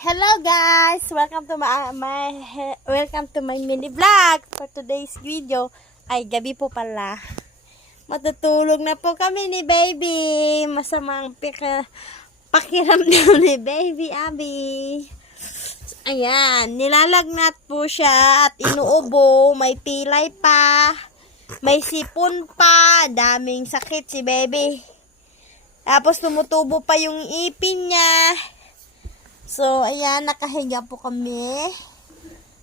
Hello guys! Welcome to my mini vlog. For today's video ay gabi po pala. Matutulog na po kami ni baby. Masamang pakiramdam ni baby Abby. Ayan, nilalagnat po siya at inuubo. May pilay pa. May sipon pa. Daming sakit si baby. Tapos tumutubo pa yung ipin niya. So, ayan, nakahiga po kami.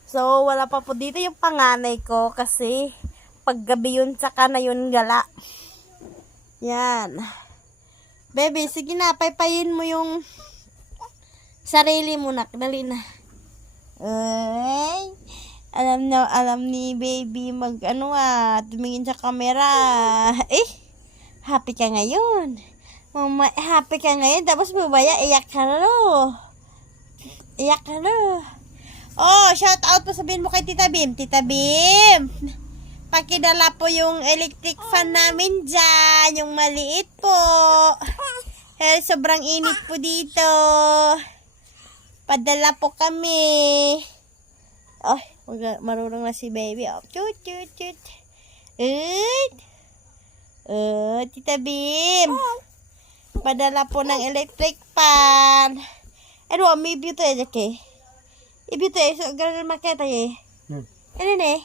So, wala pa po dito yung panganay ko kasi paggabi yun, saka na yun gala. Yan. Baby, sige na, paypayin mo yung sarili mo na. Dali na. Ay, alam ni baby tumingin sa camera. Happy ka ngayon. Mama, happy ka ngayon. Tapos babaya, iyak ka na. Iyak ka na. Oh, shout out po, sabihin mo kay Tita Bim. Tita Bim, pakidala po yung electric fan namin dyan. Yung maliit po. Sobrang init po dito. Padala po kami. Oh, marunong na si baby. Oh, chut, chut, chut. Tita Bim, padala po ng electric fan. Ano, may beauty aja ke? Beauty so ganun makita eh. Ano ne?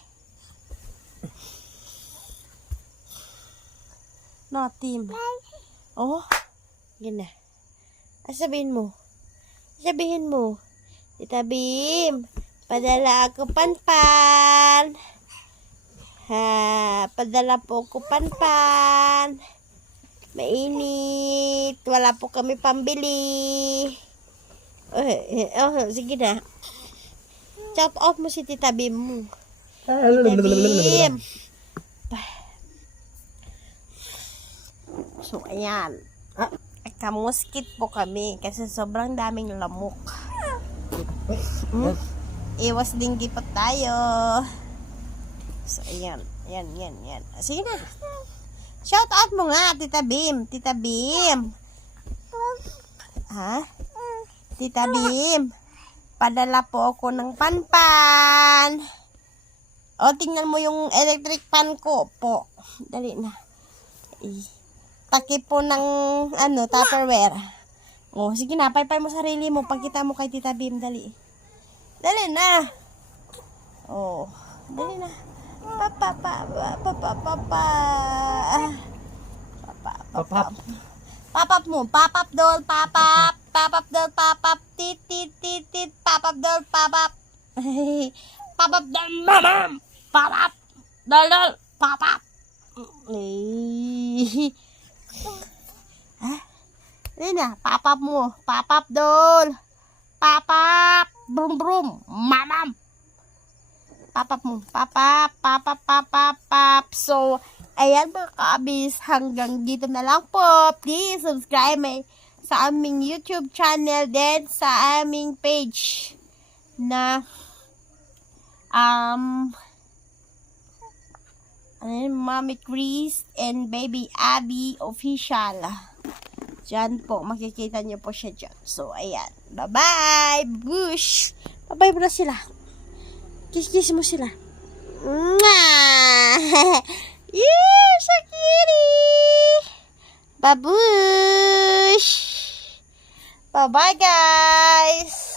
No, team. Oh, gina. Sabihin mo. Tita Bim, padala ako panpan. Padala po ako panpan. Mainit. Wala po kami pambili. Sige na. Shout out mo si Tita Bim mo. Tita Bim. So, ayan. Kamuskit po kami kasi sobrang daming lamok. Iwas dinggi pa tayo. So, ayan. Yan. Sige na. Shout out mo nga, Tita Bim. Tita Bim. Tita Bim, padala po ako ng panpan. O, tingnan mo yung electric fan ko po. Dali na. Taki po ng, Tupperware. O, sige na, paypay mo sarili mo. Pagkita mo kay Tita Bim, dali. Dali na. O, dali na. Papap mo. Papap doll, papap. Papap doll, papap. Tit, tit, tit, tit. Papap doll, papap. Papap doll, mamam. Papap. Doll, papap. Ini na, papap mo. Papap doll. Papap. Brum, brum. Mamam. Papap mo. Papap, papap, papap, papap. So, ayan mga kaabis, hanggang dito na lang po. Please subscribe sa aming YouTube channel, then sa aming page na Mommy Chris and Baby Abby Official. Diyan po, makikita nyo po siya dyan. So, ayan. Bye-bye! Bush! Bye-bye mo na sila. Kiss-kiss mo sila. Mwah! Yeah, so cutie! Babush! Bye-bye, guys!